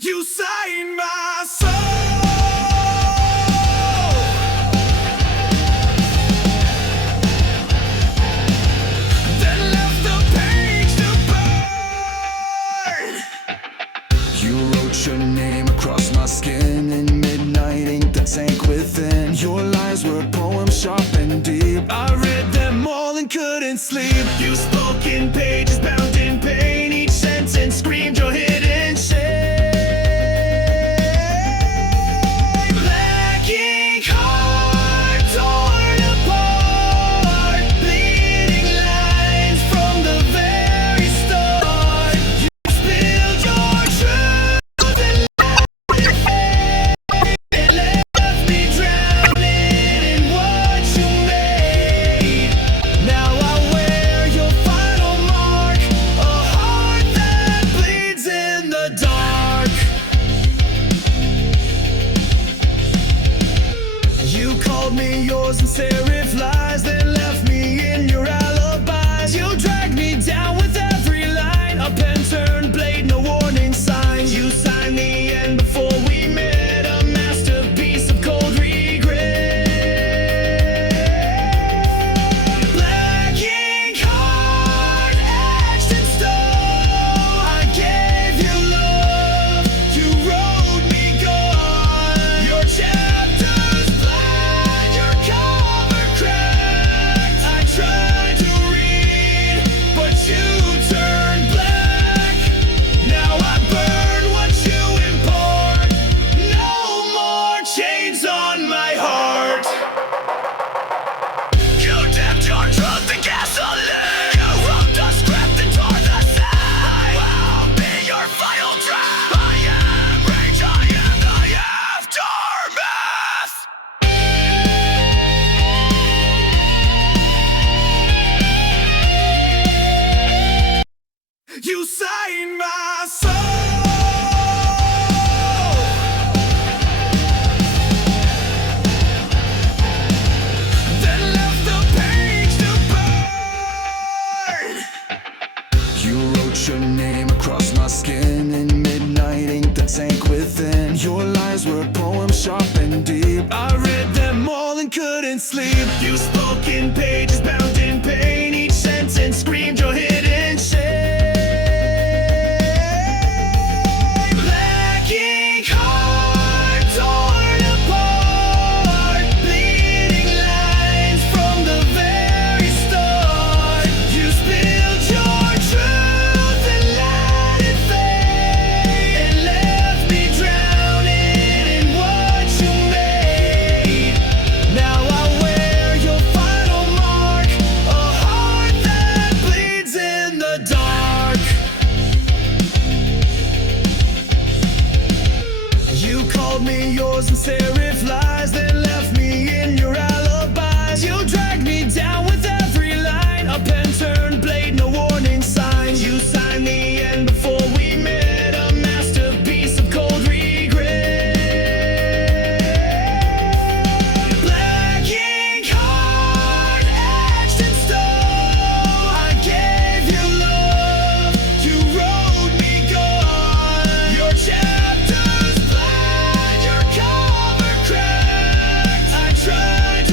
You signed my soul, then left the page to burn. You wrote your name across my skin in midnight ink that sank within. Your lies were poems sharp and deep. I read them all and couldn't sleep. You spoke in pages bound in pain. Each sentence screamed your hidden shame. And serif lies, then left me in your alibis. You dragged me down with every line. A pen turned blade, no warning signs. You signed the end before we met, a masterpiece of cold regret. Black ink heart etched in stone. I gave you love, you wrote me gone. Your chapters black, your cover cracked. I tried to read, but you turned black. Now I burn what you import. No more chains on my heart. You dipped your truth in gasoline. You wrote the script and tore the side. I'll be your final draft. I am rage, I am the aftermath. You signed my soul, then left the page to burn. You wrote your name across my skin in midnight ink that sank within. Your lies were poems sharp and deep. I read them all and couldn't sleep. You spoke in pages bound in pain. Each sentence screamed your hidden shame. Black ink heart torn apart, bleeding lines from the very start. You spilled your truth and let it fade, and left me drowning in what you made. Now I wear your final mark, a heart that bleeds in the dark. You called me yours in serif lies, then left me in your alibis. You dragged me down with every line. A pen turned blade, no warning signs. You signed the end before we met, a masterpiece of cold regret. Black ink heart etched in stone. I gave you love, you wrote me gone. Your chapters black, your cover cracked. I tried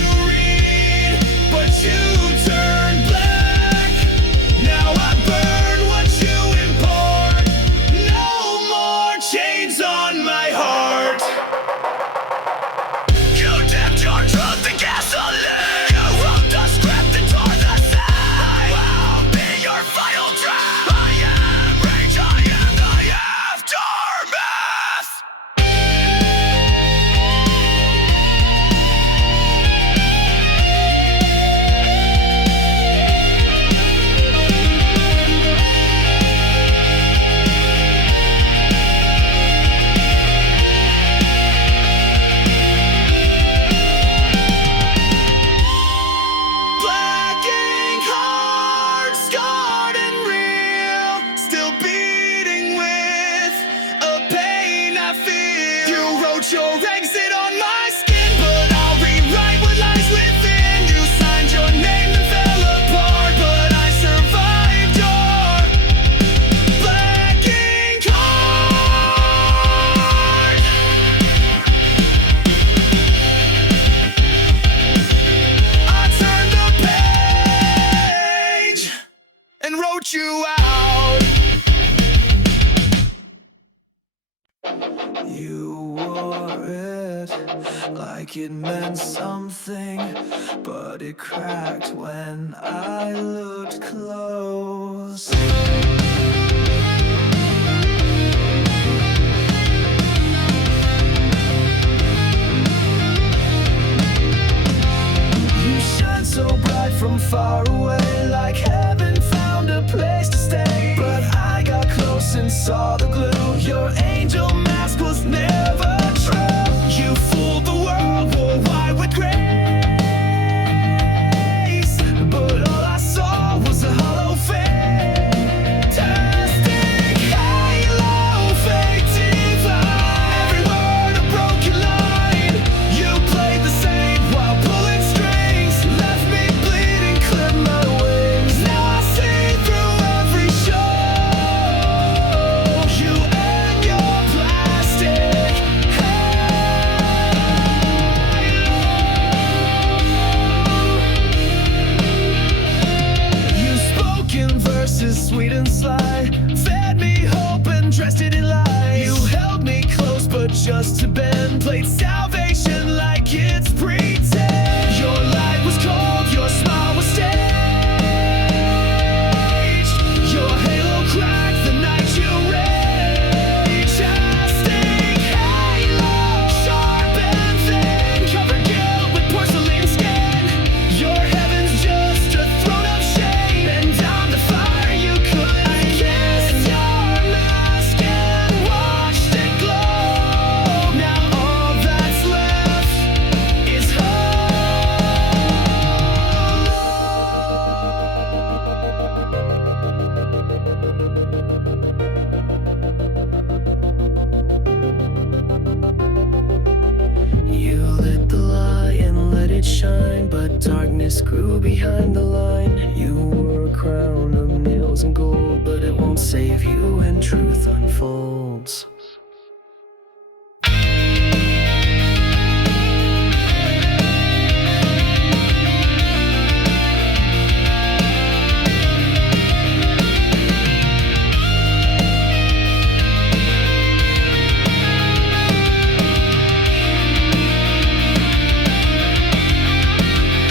You wore it like it meant something, but it cracked when I looked close. You shine so bright from far away, like heaven found a place to stay. But I got close and saw the glue. Your angel mask was never true. You fooled the world, wore white with grace. But all I saw was a hollow fantastic halo, fake divine. Every word a broken line. You played the saint while pulling strings, left me bleeding, clipped my wings. Now I see through every show. You and your plastic halo. You spoke in verses sweet and sly, fed me hope and dressed it in lies. You held me close but just to bend, played salvation like it's pretend. Your light was cold, your smile was staged. Your halo cracked the night you raged. Fantastic halo, sharp and thin, covered guilt with porcelain skin. Your heaven's just a throne of shame, and down the fire you couldn't kiss. Your mask and watched it glow. Now all that's left is You lit the light and let it shine, but darkness grew behind the line. You wore a crown of nails and gold, but it won't save you when truth unfolds.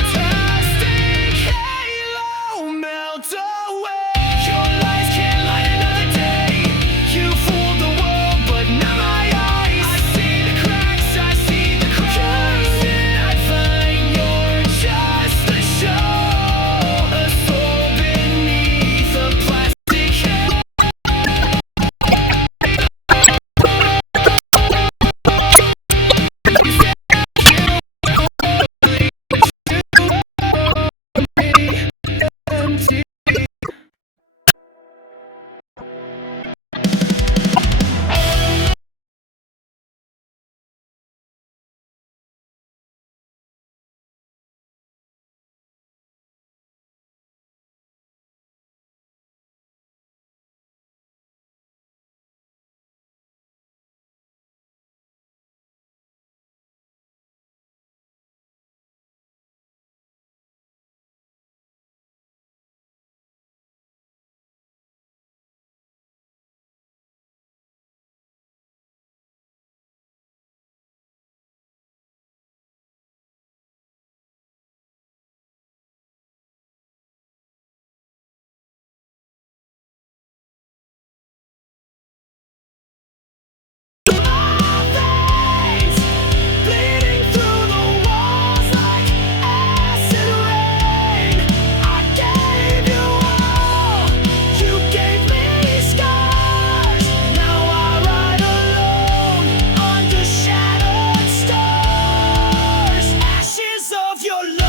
Fantastic halo, melt away. Your lies can't light another day. You fooled the world, but now my eyes, I see the cracks, I see the cracks. I find you're just a show, a soul beneath a plastic halo. Empty. Bleeding through the walls like acid rain. I gave you all, you gave me scars. Now I ride alone under shattered stars. Ashes of your love.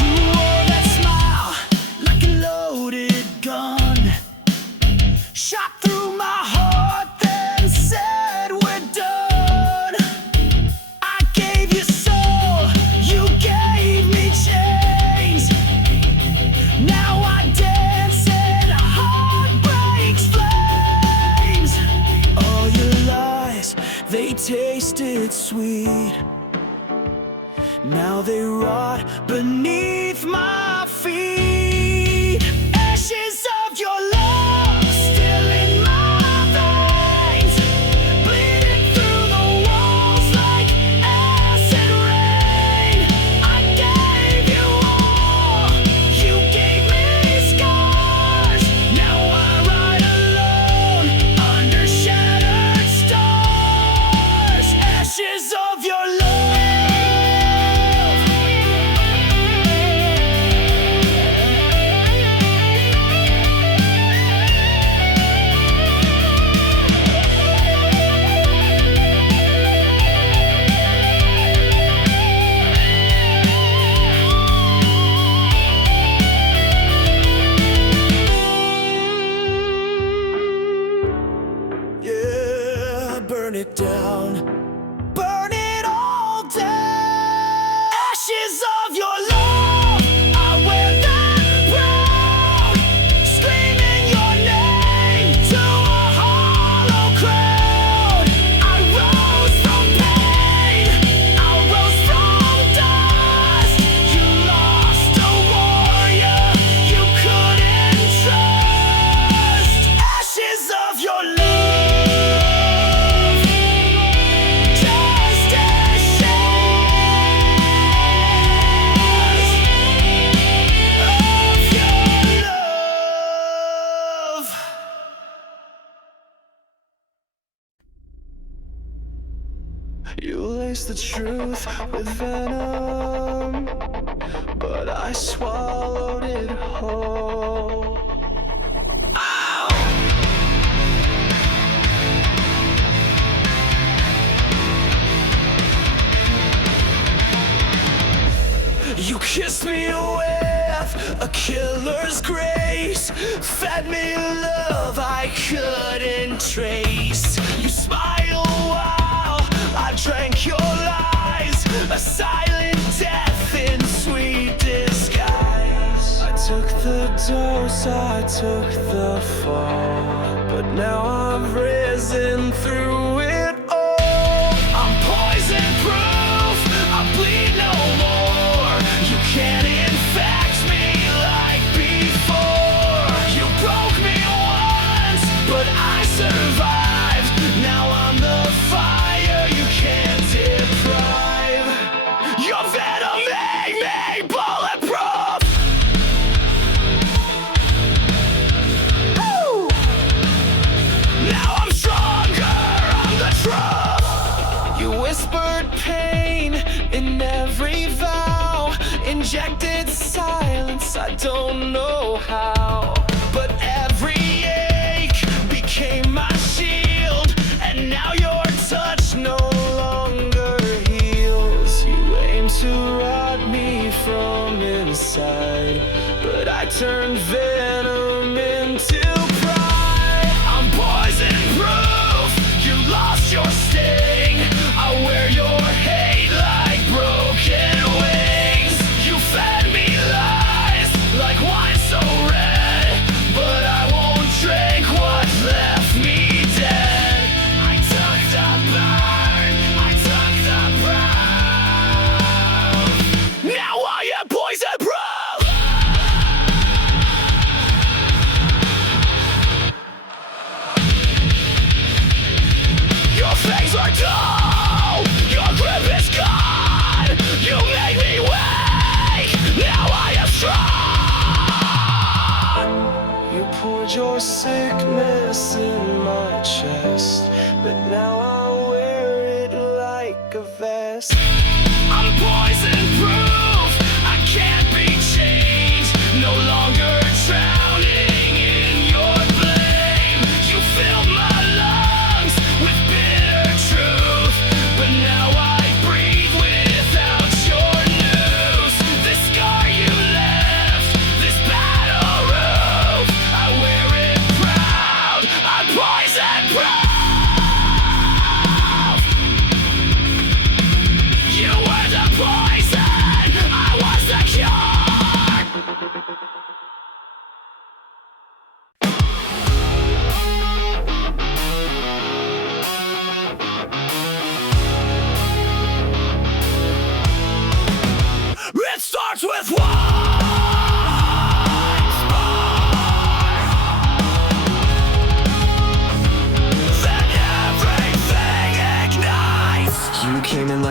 You wore that smile like a loaded gun, shot through my heart, then said we're done. I gave you soul, you gave me chains. Now I dance in heartbreak's flames. All your lies, they tasted sweet. Now they rot beneath my feet. Ashes of your love still in my veins, bleeding through the walls like acid rain. I gave you all, you gave me scars. Now I ride alone under shattered stars. Ashes of your love. Yeah, burn it down, burn it all down. Ashes of your love, I wear them proud, screaming your name to a hollow crowd. I rose from pain, I rose from dust. You lost a warrior you couldn't trust. Ashes of your love. You laced the truth with venom, but I swallowed it whole. Ow! You kissed me with a killer's grace, fed me love I couldn't trace. You smiled while I drank your lies, a silent death in sweet disguise. I took the dose, I took the fall, but now I've risen through it all. I'm poison proof, I bleed no more. You can't infect me like before. You broke me once, but I survived. Now I'm the fire you can't deprive. Your venom made me bulletproof. Woo! Now I'm stronger, I'm the truth. You whispered pain in every vow, injected silence, I don't know how. But every ache became my shield, and now your touch no longer heals. You aim to rot me from inside, but I turned venom into pride. I'm poison proof, you lost your sting. I wear your hate like broken wings. You fed me lies like wine so red, but I won't drink what left me dead. I took the burn, I took the brown. Now I am poison proof. Your fangs are dull, your grip is gone. You made me weak, now I am strong. You poured your sickness in my chest, but now I wear it like a vest. I'm poison proof, I can't be changed. No longer drowning in your blame. You filled my lungs with bitter truth, but now I breathe without your news. This scar you left, this battle roof, I wear it proud. I'm poison proof.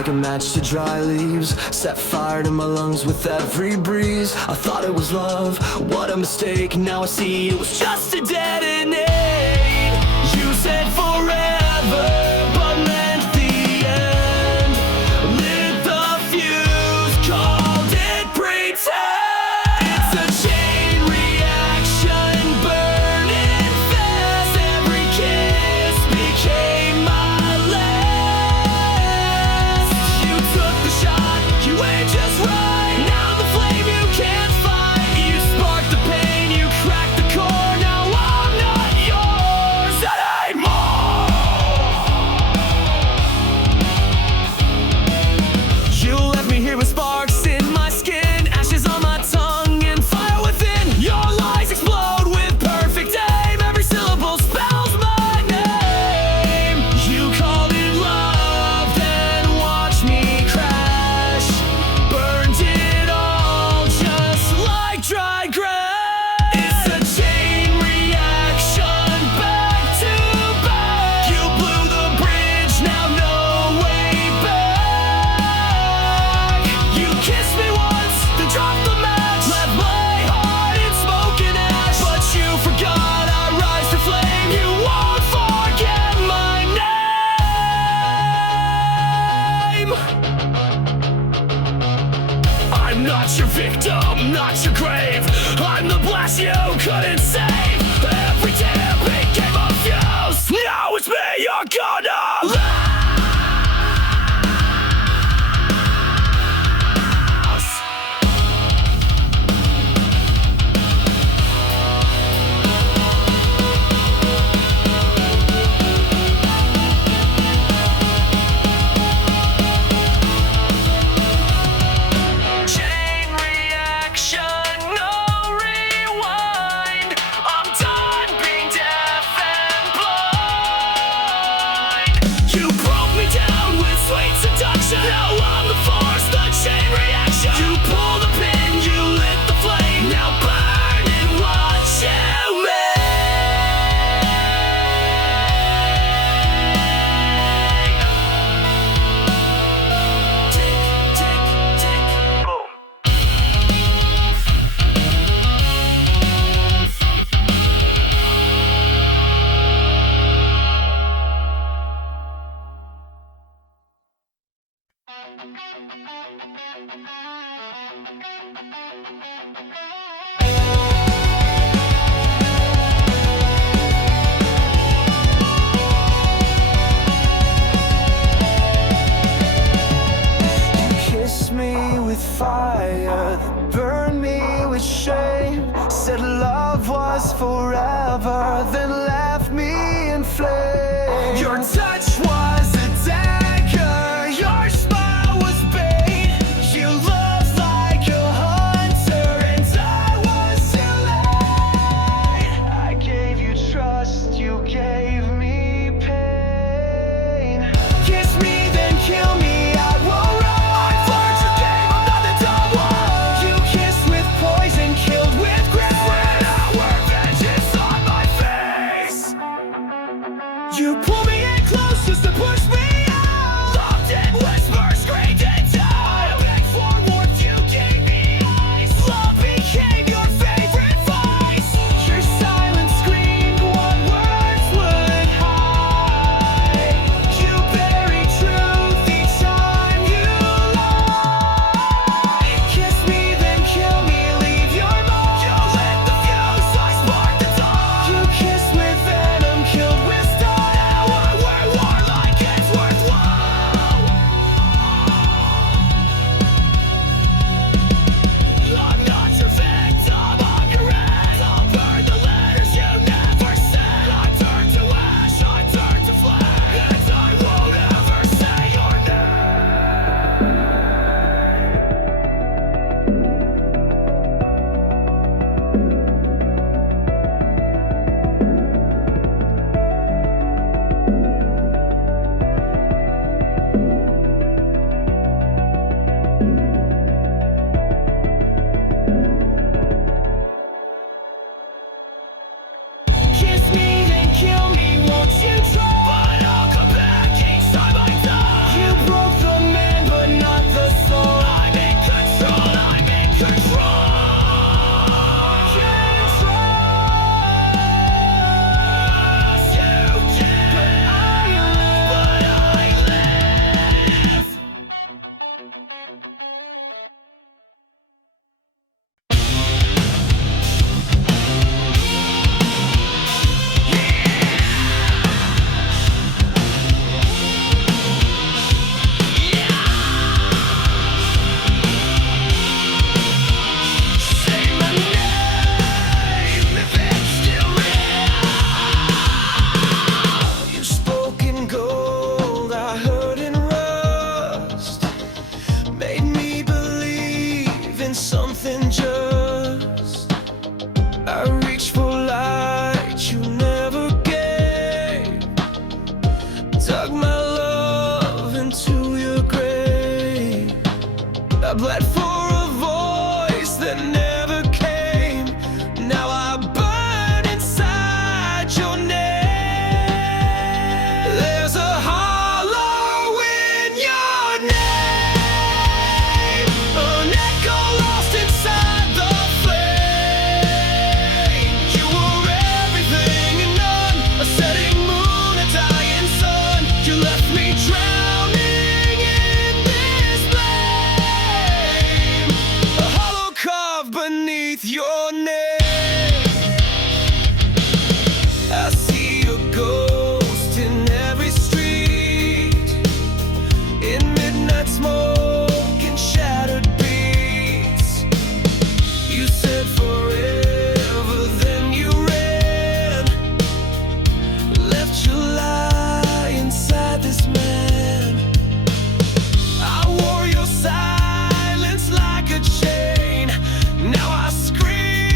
like a match to dry leaves. Set fire to my lungs with every breeze. I thought it was love, what a mistake. Now I see it was just a detonate. You said forever, but meant the end. Lit the fuse, called it pretend. It's a chain reaction, burning fast. Every kiss became my last. You took the shot, you aimed just right. Now the flame you can't fight. You sparked the pain, you cracked the core. Now I'm not yours anymore. You left me here with sparks in my skin, ashes on my tongue, and fire within. Your lies explode with perfect aim. Every syllable spells my name. You called it love, then watched me crash. Burned it all just like dry grass. It's a chain reaction, back to back. You blew the bridge, now no way back. You kissed me once, then dropped the match. Left my heart in smoke and ash. But you forgot I rise to flame. You won't forget my name. I'm not your victim, not your grave. I'm the blast you couldn't save. Every damn became a fuse. Now it's me you're gonna lose. Chain reaction, no rewind. I'm done being deaf and blind. You broke me down with sweet seduction. Now I'm the force, the chain reaction. You pull the pin, you lit the flame. Now burn and watch you make. Tick, tick, tick, boom. You kissed me with fire, then burned me with shame. Said love was forever, then left me in flames. Your touch was a dagger, your smile was bait. You looked like a hunter, and I was too late. I gave you trust, you gave me pain. Kiss me, then kill me, I won't run. I've learned your game, I'm not the dumb one. You kissed with poison, killed with grace. When our vengeance on my face. You pull me in close. beneath your name. I see your ghost in every street, in midnight smoke and shattered beats. You said forever, then you ran, left your lie inside this man. I wore your silence like a chain. Now I scream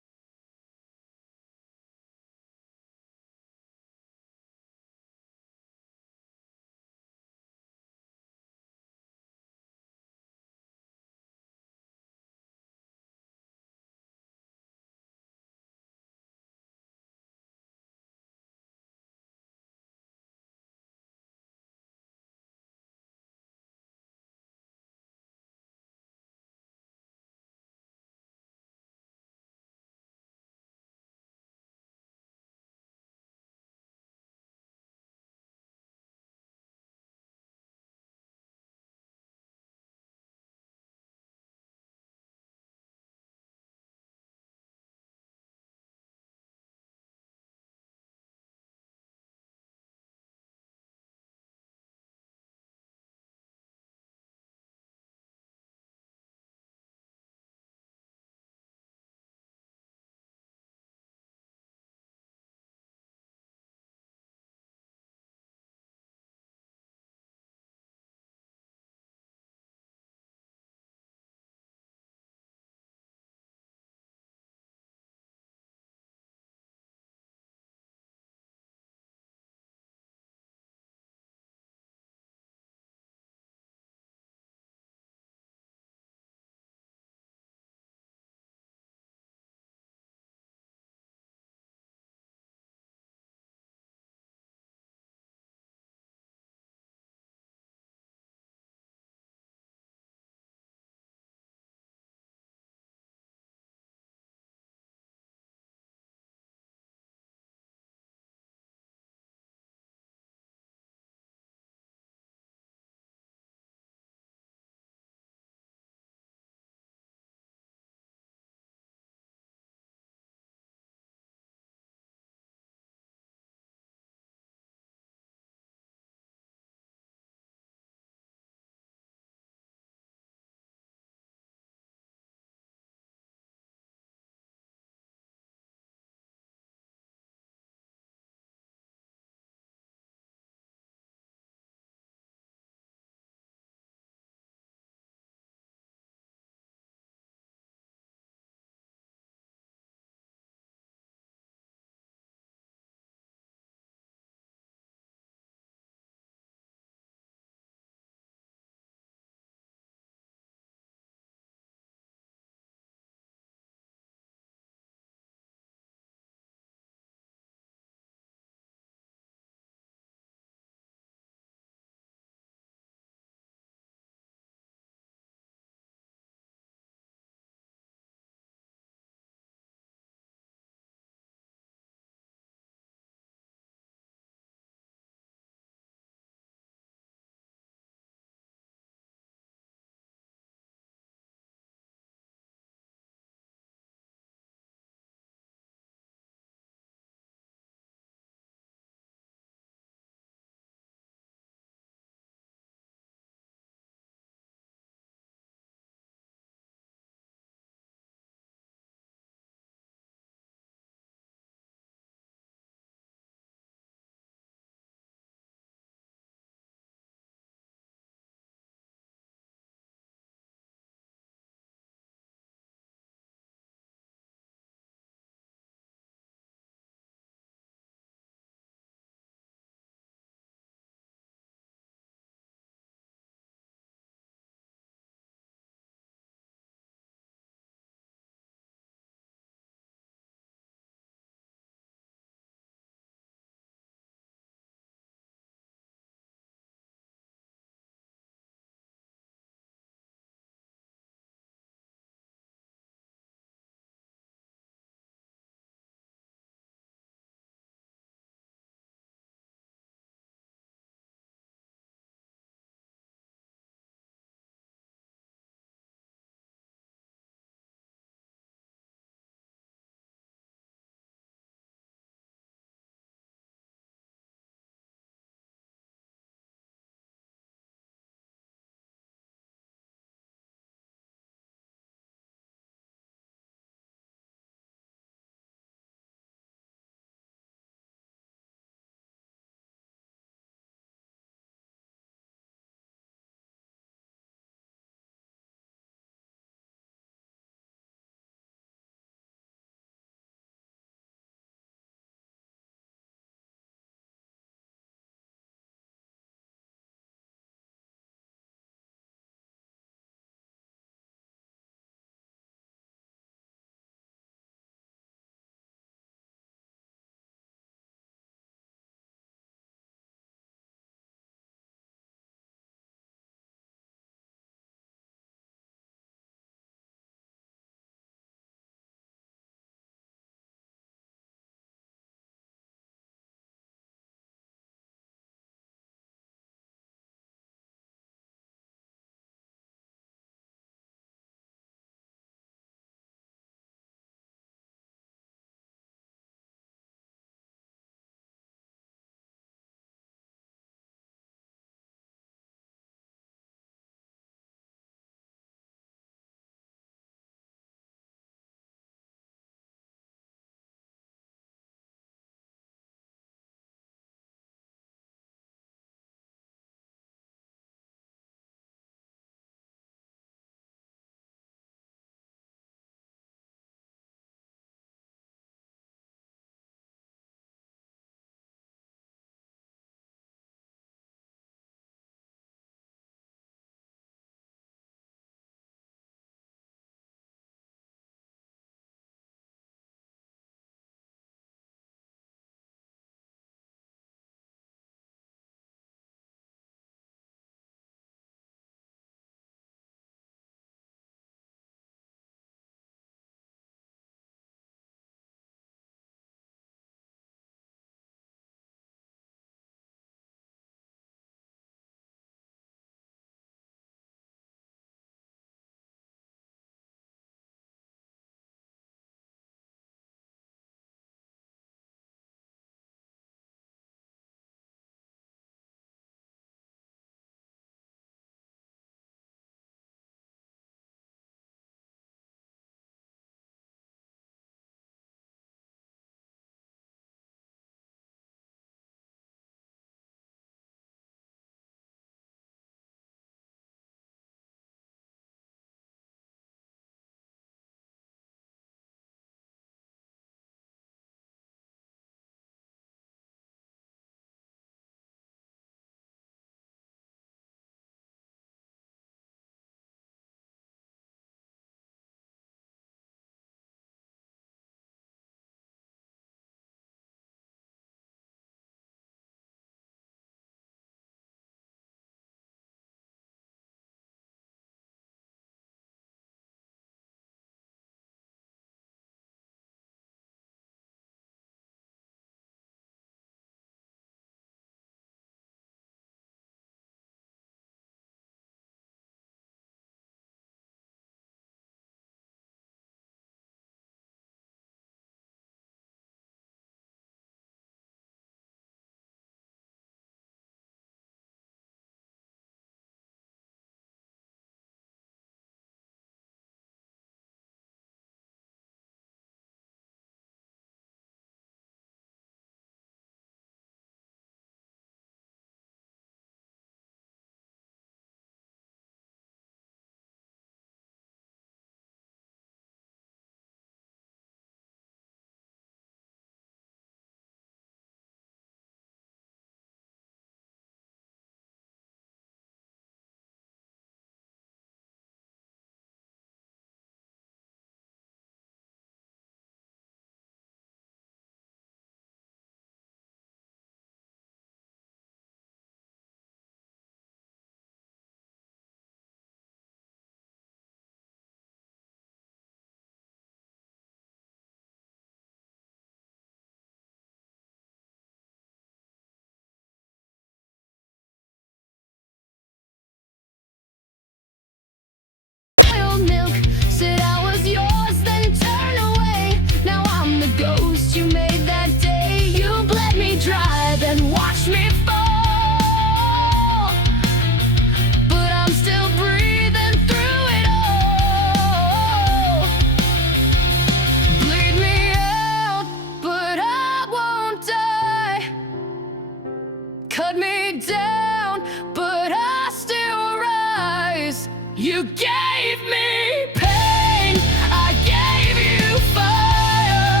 You gave me pain, I gave you fire.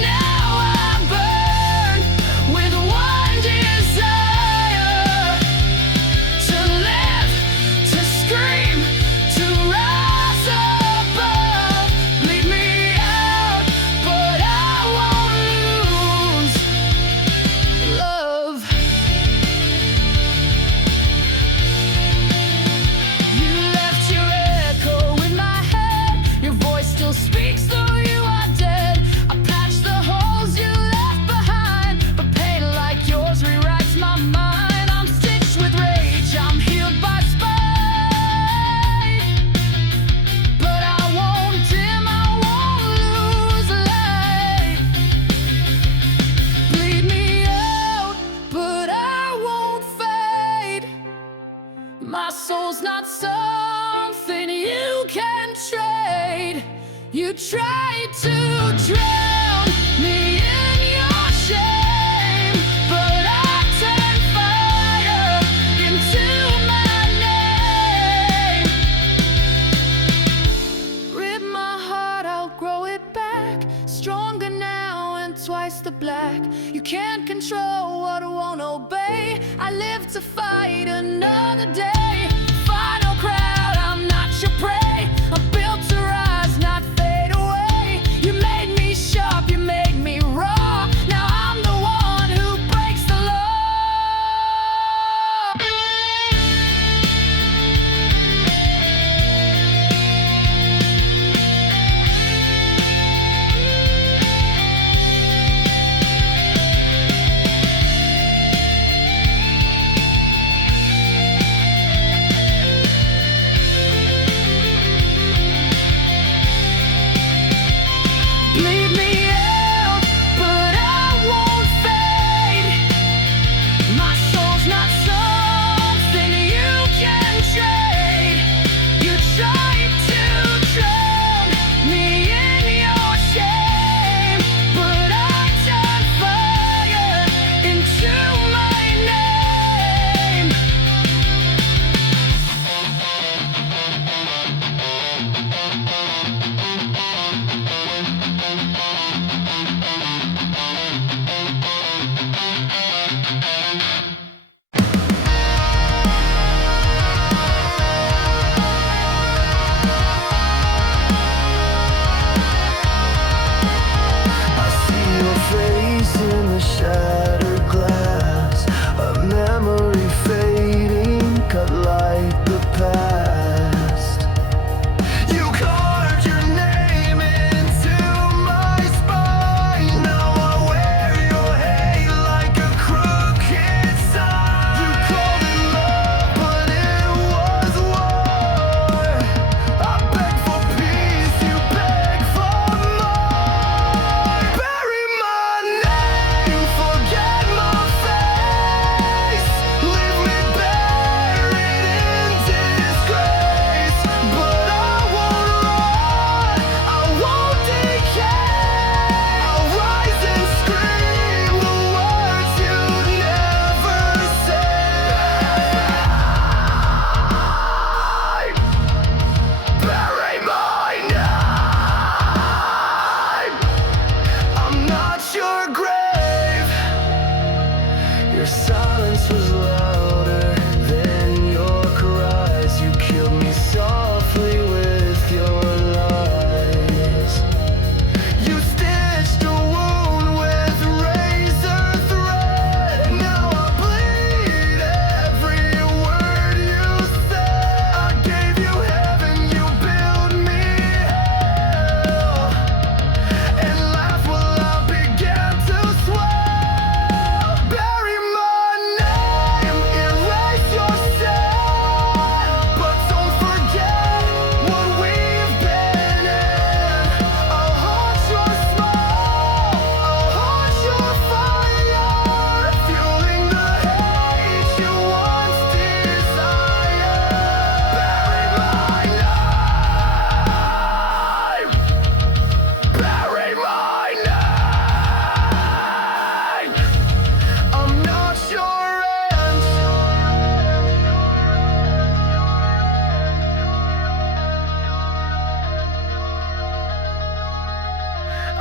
Now I burn with one desire: to live, to scream, to rise above. Bleed me out, but I won't lose love. You left your echo in my head. Your voice still speaks though you are dead. I patched the holes you left behind, but pain like yours rewrites my mind. I'm stitched with rage, I'm healed by spite, but I won't dim, I won't lose light. Bleed me out, but I won't fade. My soul's not something you can trade. You tried to drown me in your shame, but I turned fire into my name. Rip my heart, I'll grow it back, stronger now and twice the black. You can't control what won't obey. I live to fight another day. Final crowd, I'm not your prey. I'm built to rise, not fade away. You made me sharp, you made me raw. Now I'm the one who breaks the law.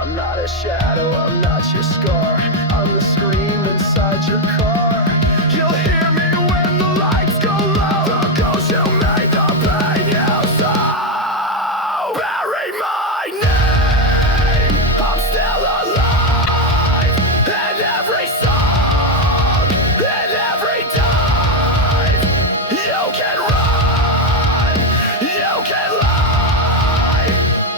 I'm not a shadow, I'm not your scar. I'm the scream inside your car. You'll hear me when the lights go low. The ghost you made, the pain you sow. Bury my name, I'm still alive. In every song, in every dive. You can run, you can lie,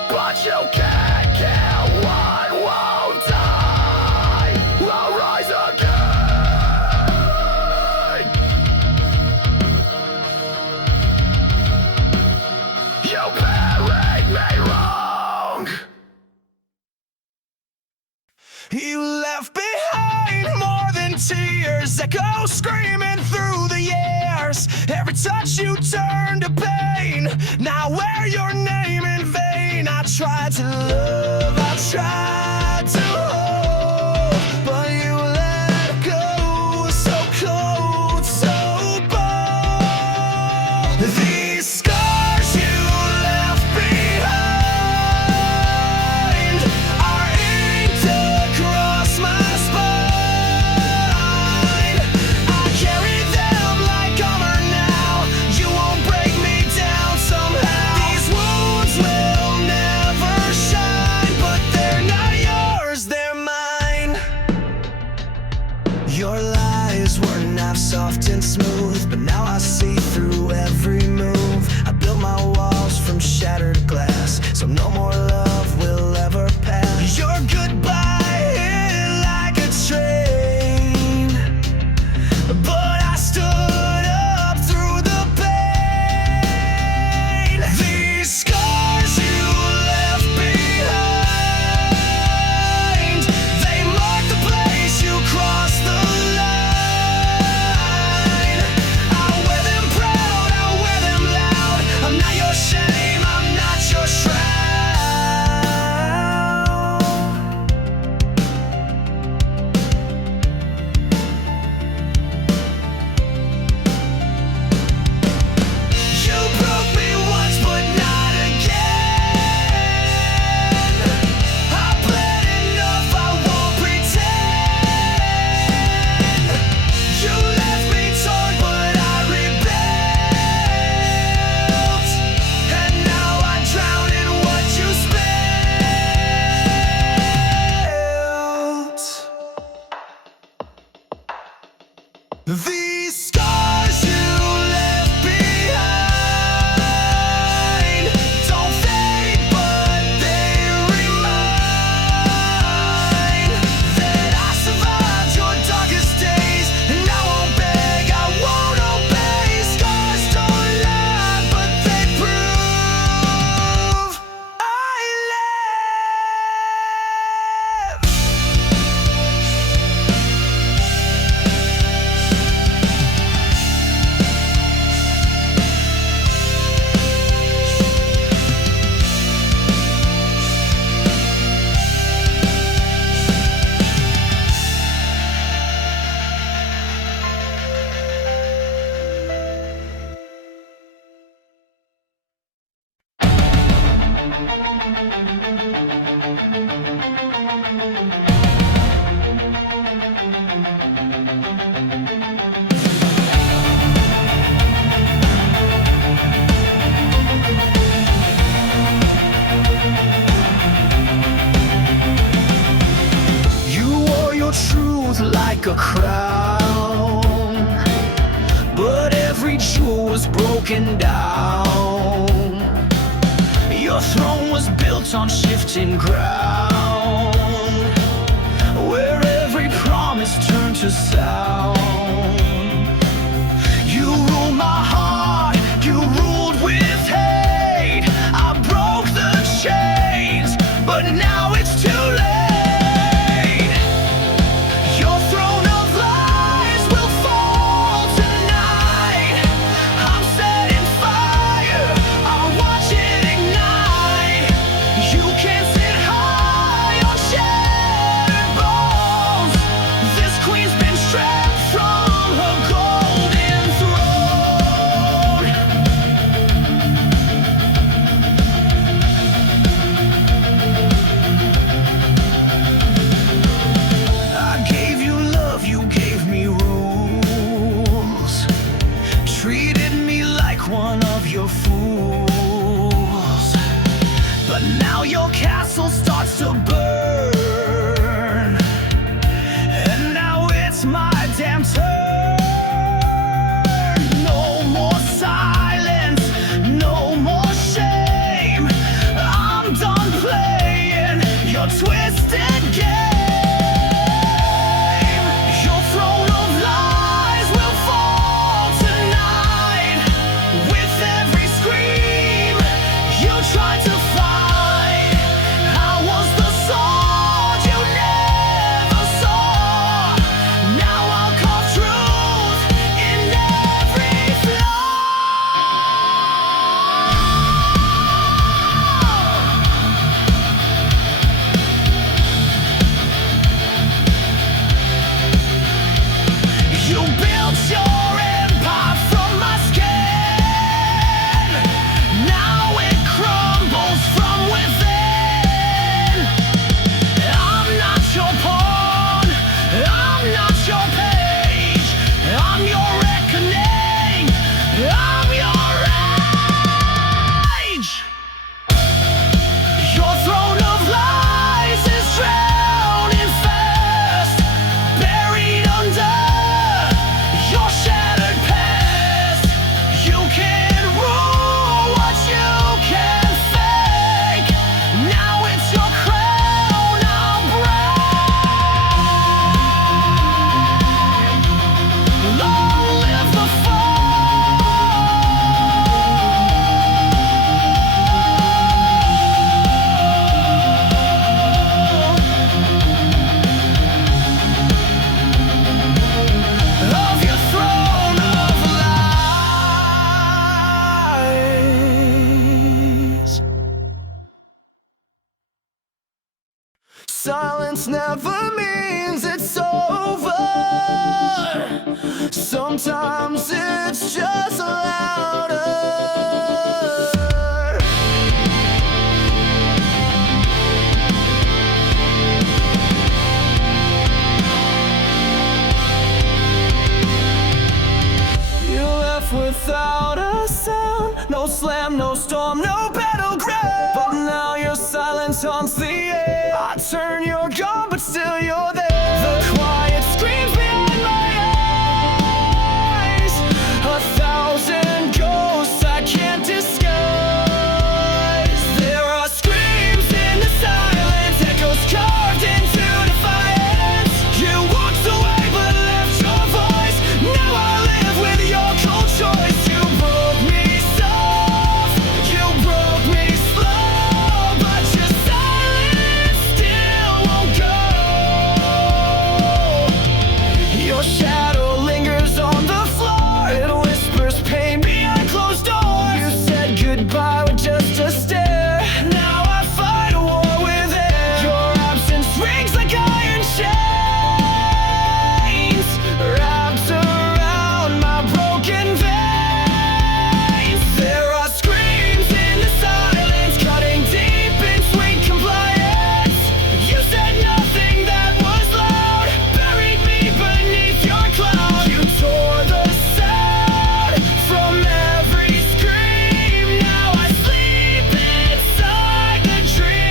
but you can't kill what won't die. I'll rise again. You buried me wrong. You left behind more than tears, echo screaming through the years. Every touch you turned to pain. Now wear your name in vain. I tried to love, I tried to hold, but you let go. So cold, so bold. These scars you left behind are inked across my spine. I carry them like armor now. You won't break me down somehow. These wounds will never shine, but they're not yours, they're mine. Your lies were not soft and smooth, but now I see through every move. I built my walls from shattered glass, so no more love will ever pass. Your goodbye hit like a train, but I stood up through the pain. These scars you left behind, they mark the place you crossed the line. I'll wear them proud, I'll wear them loud. I'm not your shame, I'm not your shroud. You broke me once, but not again. I bled enough, I won't pretend. You left me torn, but I rebuilt. And now I drown in what you spilled. These scars you left behind don't fade, but they remind that I survived your darkest days. And I won't beg, I won't obey. Scars don't lie, but they prove I live. You wore your truth like a crown, but every jewel was broken down. Your throne was built on shifting ground, where every promise turned to sound. You ruled my heart, you ruled with hate. I broke the chains, but now it's too late. Your throne of lies will fall tonight. I'm setting fire, I'll watch it ignite. You can't sit high on shattered bones. This queen's been stripped from her golden throne. castle starts to burn, and now it's my damn turn. No more silence, no more shame. I'm done playing your twisted game. Your throne of lies will fall tonight. With every scream you tried to fight, I was the sword you never saw. Now I'll carve truth in every flaw. You built your empire from my skin. Now it crumbles from within. I'm not your pawn, I'm not your page. I'm your reckoning, I'm your rage. Your throne of lies is drowning fast, buried under your shattered past. You can rule what you can fake. Now it's your crown I'll break. Long live the of your throne of lies. Silence never means it's over. Sometimes it's just louder. You left without a sound. No slam, no storm, no battleground. But now your silence haunts the air. I turn your gun, but still you're there. The quiet screams behind my eyes. 1,000 ghosts I can't disguise. There are screams in the silence, echoes carved into defiance. You walked away but left your voice. Now I live with your cold choice. You broke me soft, you broke me slow, but your silence still won't go. Your shadow lingers on the floor. It whispers pain behind closed doors. You said goodbye with just a stare. Now I fight a war with air. Your absence rings like iron chains, wrapped around my broken veins. There are screams in the silence, cutting deep in sweet compliance. You said nothing that was loud, buried me beneath your cloud. You tore the sound from every scream. Now I sleep inside the dream.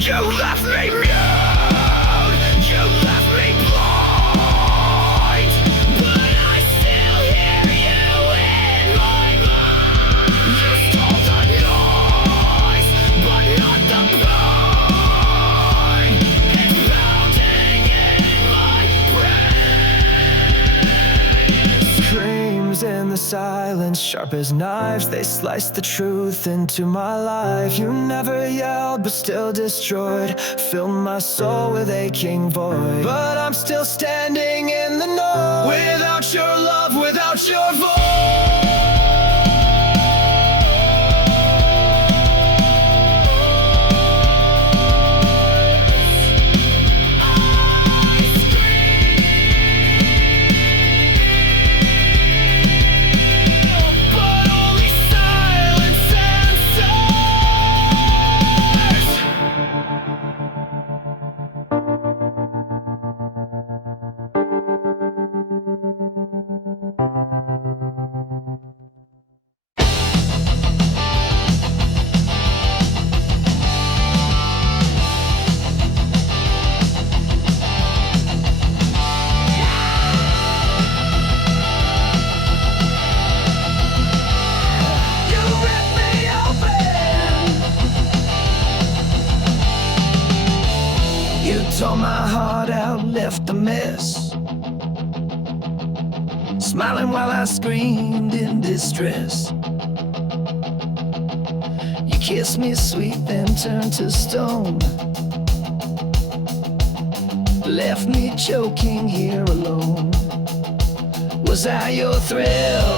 You left me mute, you left me blind, but I still hear you in my mind. You stole the noise, but not the pain. It's pounding in my brain. Screams in the silence, sharp as knives, they slice the truth into my life. You never yelled, but still destroyed, filled my soul with aching void. But I'm still standing in the noise, without your love, without your voice. left a mess, smiling while I screamed in distress. You kissed me sweet, then turned to stone, left me choking here alone. Was I your thrill?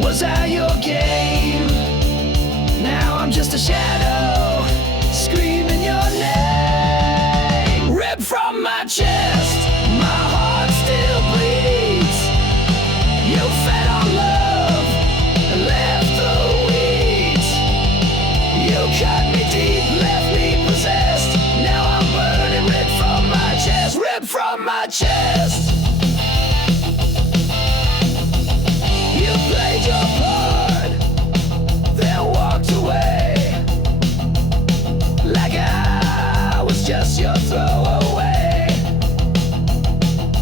Was I your game? Now I'm just a shadow, screaming your name. Ripped from my chest, my heart still bleeds. You fed on love and left the weeds. You cut me deep, left me possessed. Now I'm burning, ripped from my chest, ripped from my chest. You played your part, then walked away, like I was just your throwaway.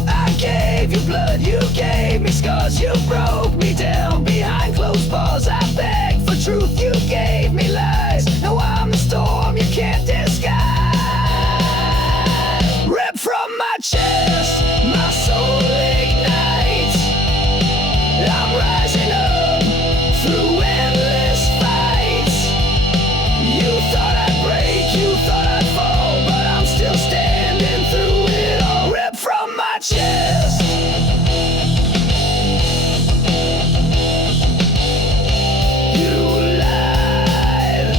I gave you blood, you gave me scars, you broke me down behind closed bars. I begged for truth, you gave me lies. Now I'm the storm you can't disguise. Ripped from my chest, my soul ignites. I'm rising up through endless fights. You thought I'd break, you thought I'd fall, but I'm still standing through it all. Ripped from my chest. You lied,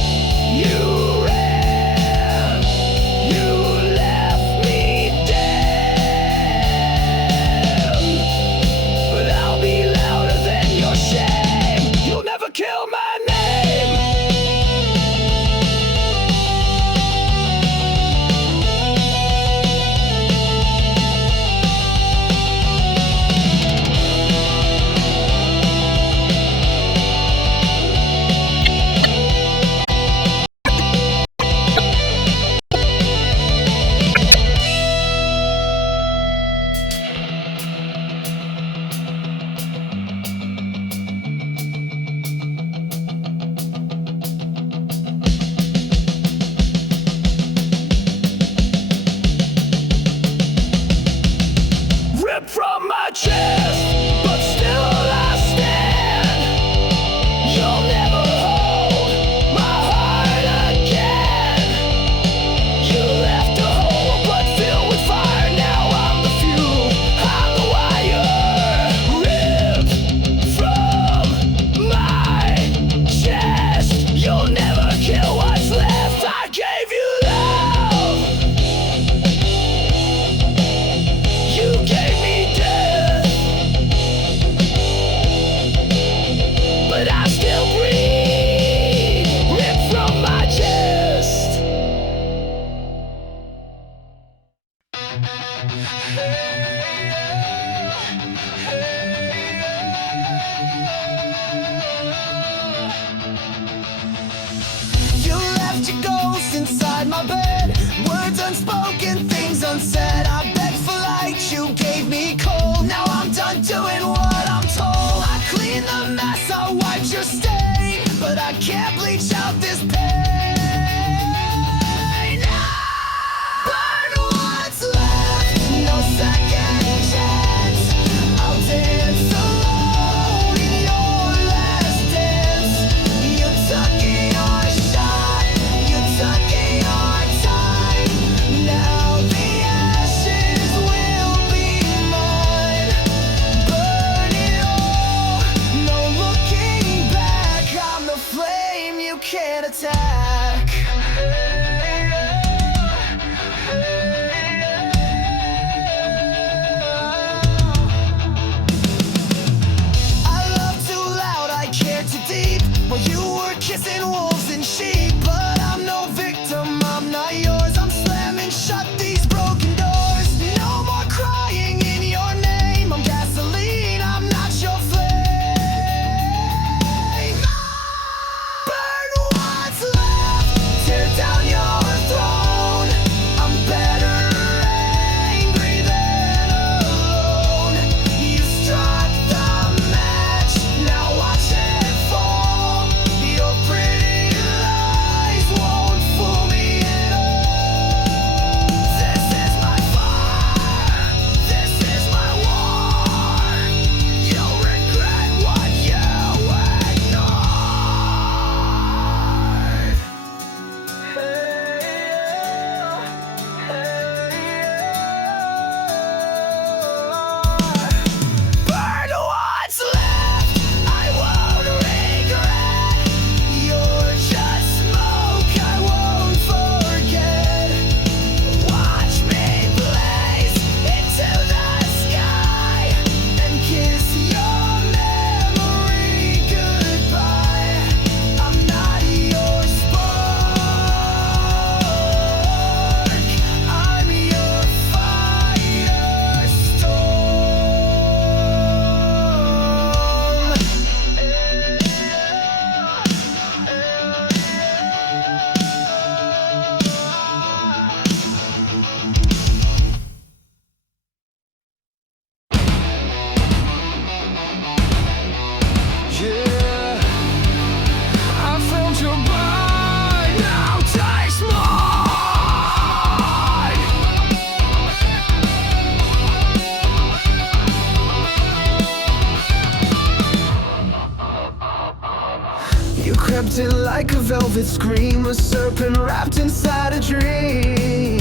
drifting like a velvet scream, a serpent wrapped inside a dream.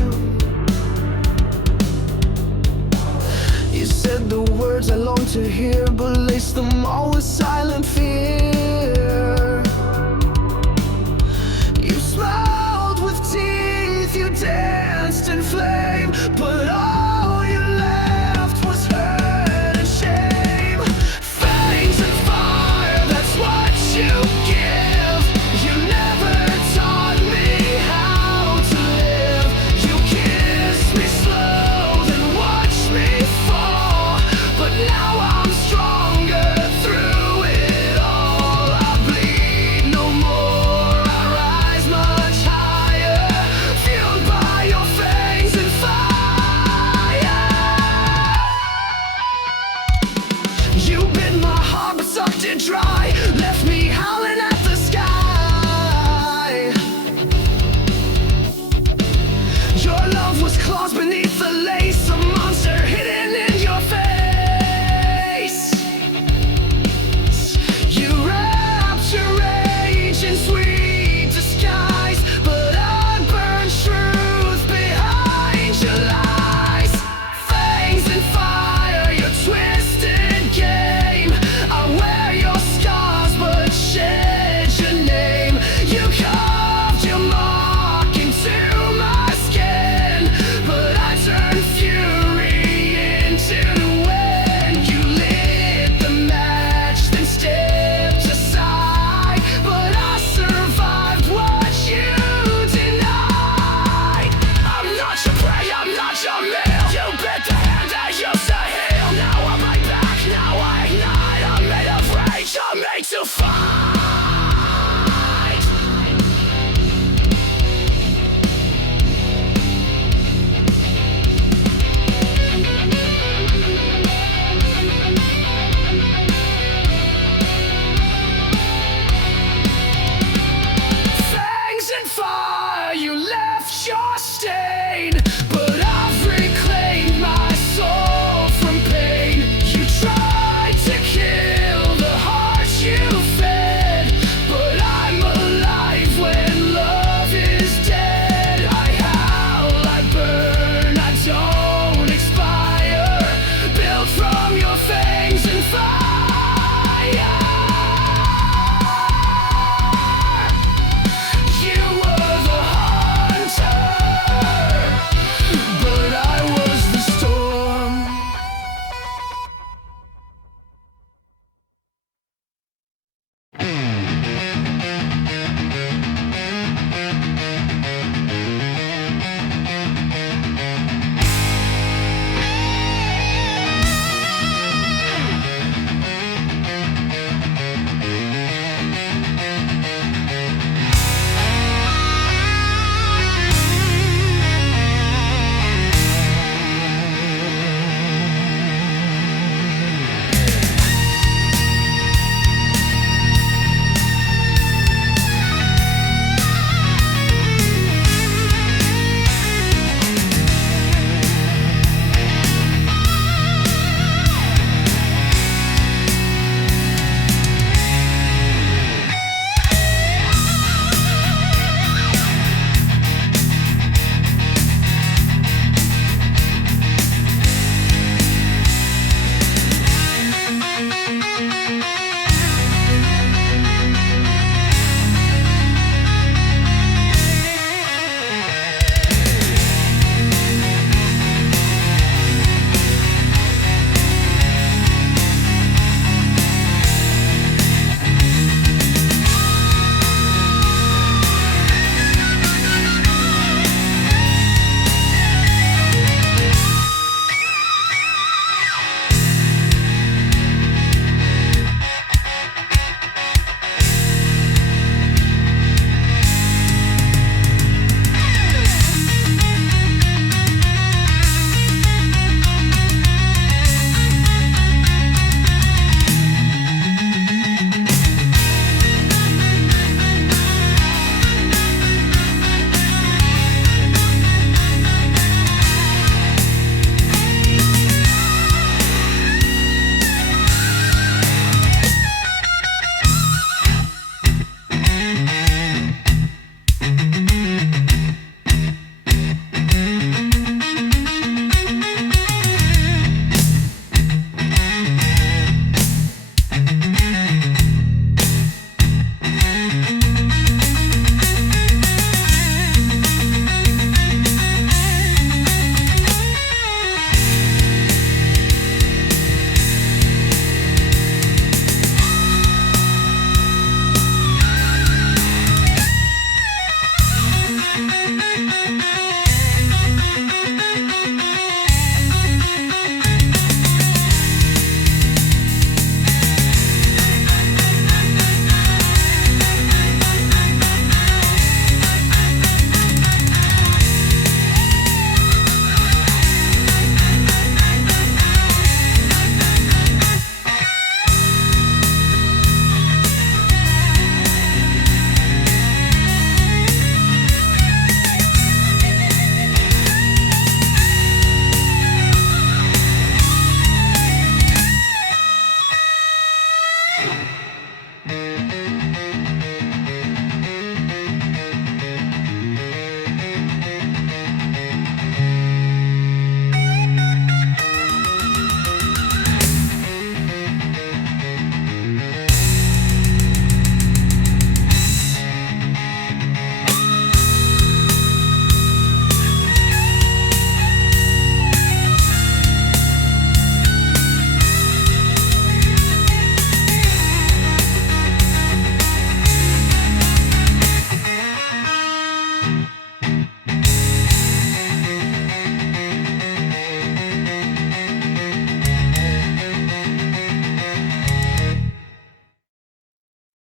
You said the words I long to hear, but laced them all with silent fear. You smiled with teeth, you danced in flame, but all you left was hurt and shame. Fangs and fire, that's what you give. You never taught me how to live. You kissed me slow, then watched me fall, but now I'm stronger through it all. I bleed no more, I rise much higher, fueled by your fangs and fire. You bit my heart but sucked it dry.